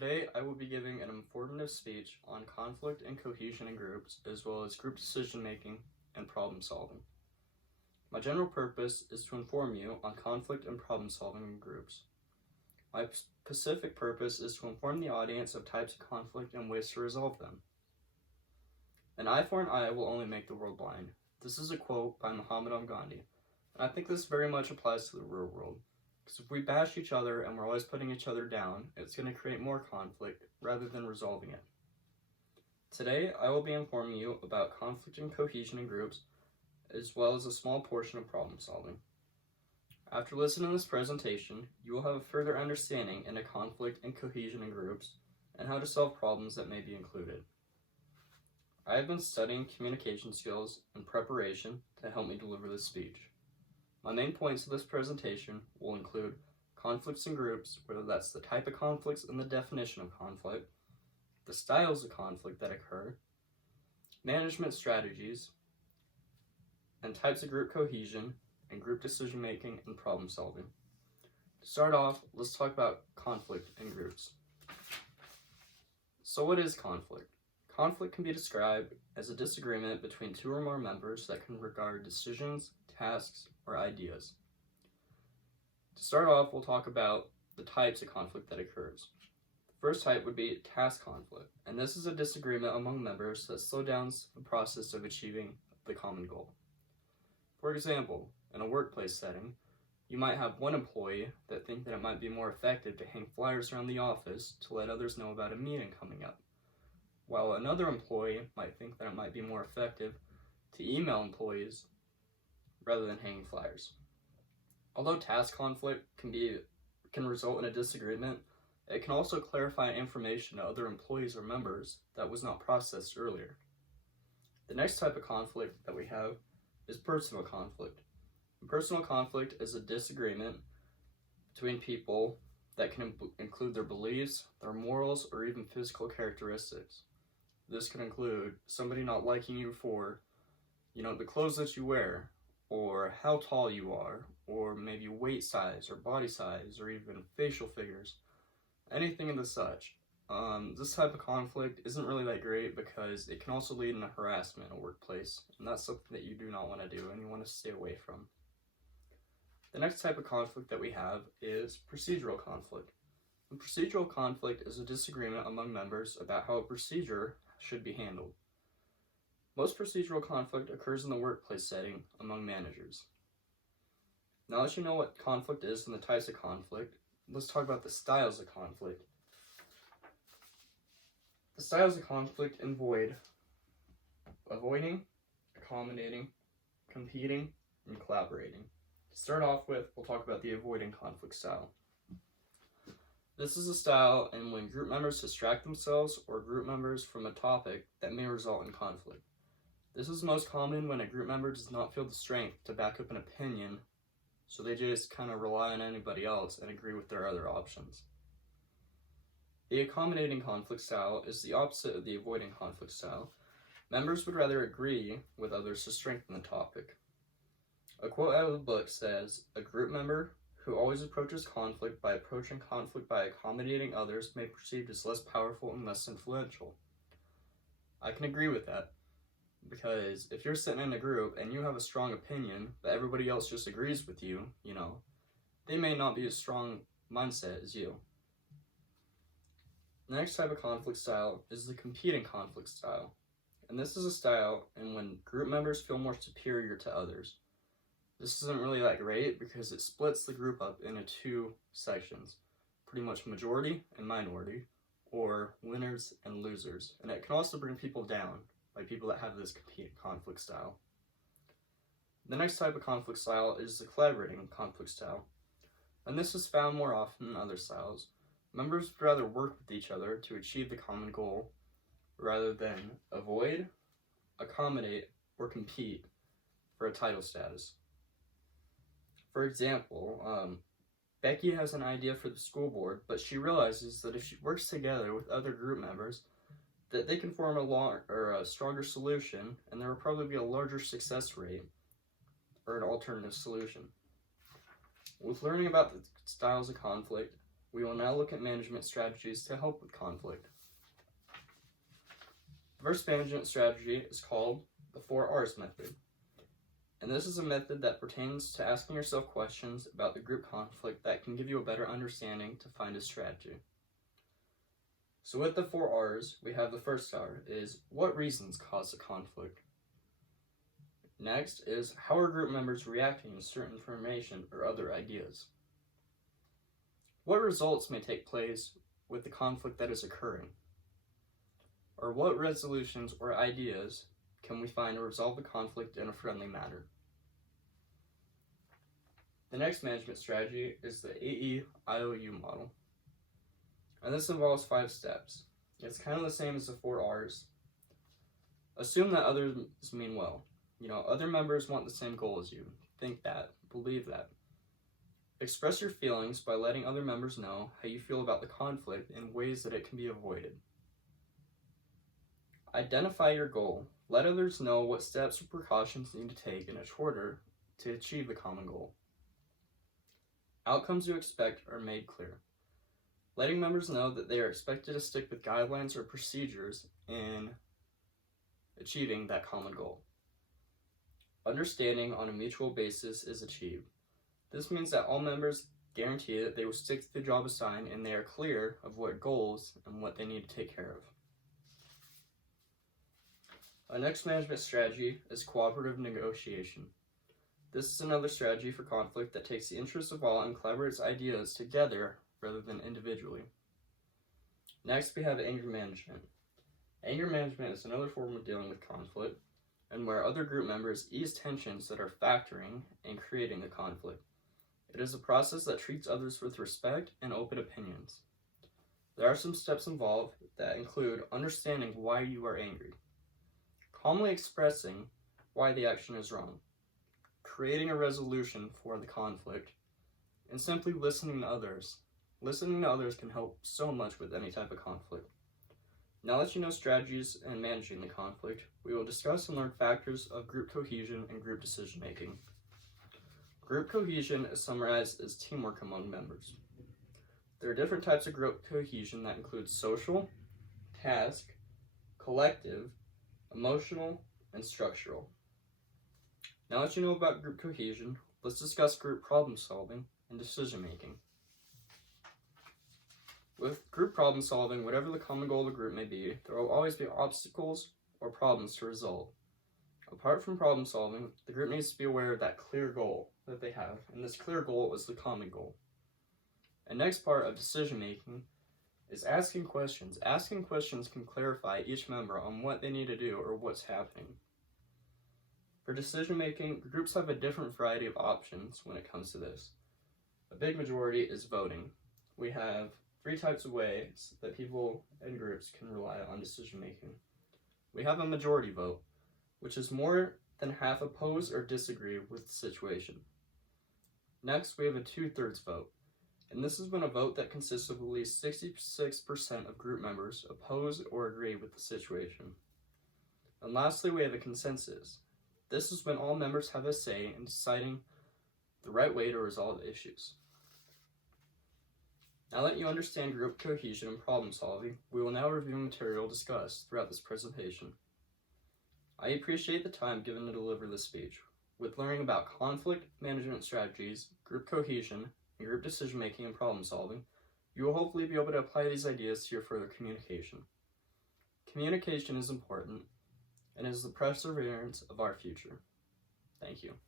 Today, I will be giving an informative speech on conflict and cohesion in groups, as well as group decision making and problem solving. My general purpose is to inform you on conflict and problem solving in groups. My specific purpose is to inform the audience of types of conflict and ways to resolve them. An eye for an eye will only make the world blind. This is a quote by Mahatma Gandhi, and I think this very much applies to the real world. Because if we bash each other and we're always putting each other down, it's going to create more conflict rather than resolving it. Today, I will be informing you about conflict and cohesion in groups, as well as a small portion of problem solving. After listening to this presentation, you will have a further understanding into conflict and cohesion in groups and how to solve problems that may be included. I have been studying communication skills and preparation to help me deliver this speech. My main points of this presentation will include conflicts in groups, whether that's the type of conflicts and the definition of conflict, the styles of conflict that occur, management strategies, and types of group cohesion and group decision making and problem solving. To start off, let's talk about conflict in groups. So what is conflict? Conflict can be described as a disagreement between two or more members that can regard decisions, tasks, or ideas. To start off, we'll talk about the types of conflict that occurs. The first type would be task conflict, and this is a disagreement among members that slows down the process of achieving the common goal. For example, in a workplace setting, you might have one employee that think that it might be more effective to hang flyers around the office to let others know about a meeting coming up, while another employee might think that it might be more effective to email employees rather than hanging flyers. Although task conflict can result in a disagreement, it can also clarify information to other employees or members that was not processed earlier. The next type of conflict that we have is personal conflict. Personal conflict is a disagreement between people that can include their beliefs, their morals, or even physical characteristics. This can include somebody not liking you for, the clothes that you wear, or how tall you are, or maybe weight size, or body size, or even facial figures, anything of the such. This type of conflict isn't really that great because it can also lead to harassment in a workplace, and that's something that you do not want to do and you want to stay away from. The next type of conflict that we have is procedural conflict. And procedural conflict is a disagreement among members about how a procedure should be handled. Most procedural conflict occurs in the workplace setting among managers. Now that you know what conflict is and the types of conflict, let's talk about the styles of conflict. The styles of conflict avoiding, accommodating, competing, and collaborating. To start off with, we'll talk about the avoiding conflict style. This is a style in when group members distract themselves or group members from a topic that may result in conflict. This is most common when a group member does not feel the strength to back up an opinion, so they just kind of rely on anybody else and agree with their other options. The accommodating conflict style is the opposite of the avoiding conflict style. Members would rather agree with others to strengthen the topic. A quote out of the book says, "A group member who always approaches conflict by accommodating others may be perceived as less powerful and less influential." I can agree with that, because if you're sitting in a group and you have a strong opinion, but everybody else just agrees with you, they may not be as strong mindset as you. The next type of conflict style is the competing conflict style. And this is a style in when group members feel more superior to others. This isn't really that great because it splits the group up into two sections, pretty much majority and minority, or winners and losers. And it can also bring people down, like people that have this competing conflict style. The next type of conflict style is the collaborating conflict style. And this is found more often than other styles. Members would rather work with each other to achieve the common goal rather than avoid, accommodate, or compete for a title status. For example, Becky has an idea for the school board, but she realizes that if she works together with other group members, that they can form a stronger solution, and there will probably be a larger success rate or an alternative solution. With learning about the styles of conflict, We will now look at management strategies to help with conflict. The first management strategy is called the 4Rs method. And this is a method that pertains to asking yourself questions about the group conflict that can give you a better understanding to find a strategy. So with the 4Rs, we have the first R is what reasons cause the conflict. Next is how are group members reacting to certain information or other ideas. What results may take place with the conflict that is occurring? Or what resolutions or ideas can we find to resolve the conflict in a friendly manner? The next management strategy is the AE-IOU model. And this involves 5 steps. It's kind of the same as the 4Rs. Assume that others mean well. Other members want the same goal as you. Think that. Believe that. Express your feelings by letting other members know how you feel about the conflict in ways that it can be avoided. Identify your goal. Let others know what steps or precautions you need to take in order to achieve the common goal. Outcomes you expect are made clear. Letting members know that they are expected to stick with guidelines or procedures in achieving that common goal. Understanding on a mutual basis is achieved. This means that all members guarantee that they will stick to the job assigned and they are clear of what goals and what they need to take care of. Our next management strategy is cooperative negotiation. This is another strategy for conflict that takes the interests of all and collaborates ideas together rather than individually. Next, we have anger management. Anger management is another form of dealing with conflict and where other group members ease tensions that are factoring and creating the conflict. It is a process that treats others with respect and open opinions. There are some steps involved that include understanding why you are angry, calmly expressing why the action is wrong, creating a resolution for the conflict, and simply listening to others. Listening to others can help so much with any type of conflict. Now that you know strategies in managing the conflict, we will discuss and learn factors of group cohesion and group decision making. Group cohesion is summarized as teamwork among members. There are different types of group cohesion that include social, task, collective, emotional, and structural. Now that you know about group cohesion, let's discuss group problem solving and decision making. With group problem solving, whatever the common goal of the group may be, there will always be obstacles or problems to resolve. Apart from problem solving, the group needs to be aware of that clear goal that they have, and this clear goal is the common goal. And next part of decision making is asking questions. Asking questions can clarify each member on what they need to do or what's happening. For decision making, groups have a different variety of options when it comes to this. A big majority is voting. We have 3 types of ways that people and groups can rely on decision making. We have a majority vote, which is more than half oppose or disagree with the situation. Next, we have a 2/3 vote, and this is when a vote that consists of at least 66% of group members oppose or agree with the situation. And lastly, we have a consensus. This is when all members have a say in deciding the right way to resolve issues. Now that you understand group cohesion and problem solving, we will now review material discussed throughout this presentation. I appreciate the time given to deliver this speech. With learning about conflict management strategies, group cohesion, and group decision making and problem solving, you will hopefully be able to apply these ideas to your further communication. Communication is important and is the perseverance of our future. Thank you.